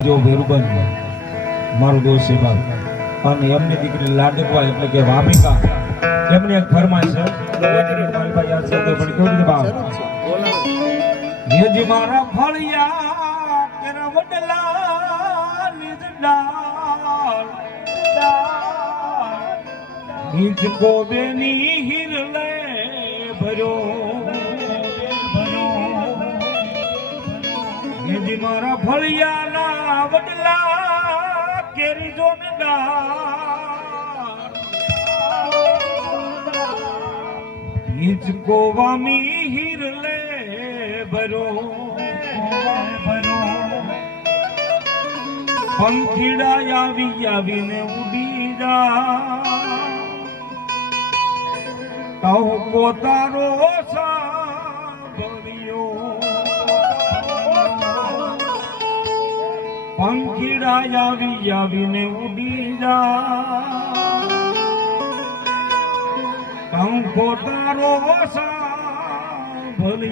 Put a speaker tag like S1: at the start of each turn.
S1: જો વેરુબન મારો દોસ્ત છે બાપ. અને એમની દીકરી લાડકવા એટલે કે વામિકા. એમની એક ફરમાઈશ છે ભર્યો હેજી મારા ફળિયાના વડલા કેરી જો ને હિચકો વામી હિરલે ભરો. ભરો પંખીડા આવી આવીને ઉડી જા. કહું પોતારો પંખીડા આવી આવીને ઉડી જા કંકો તારો સાંભળ્યો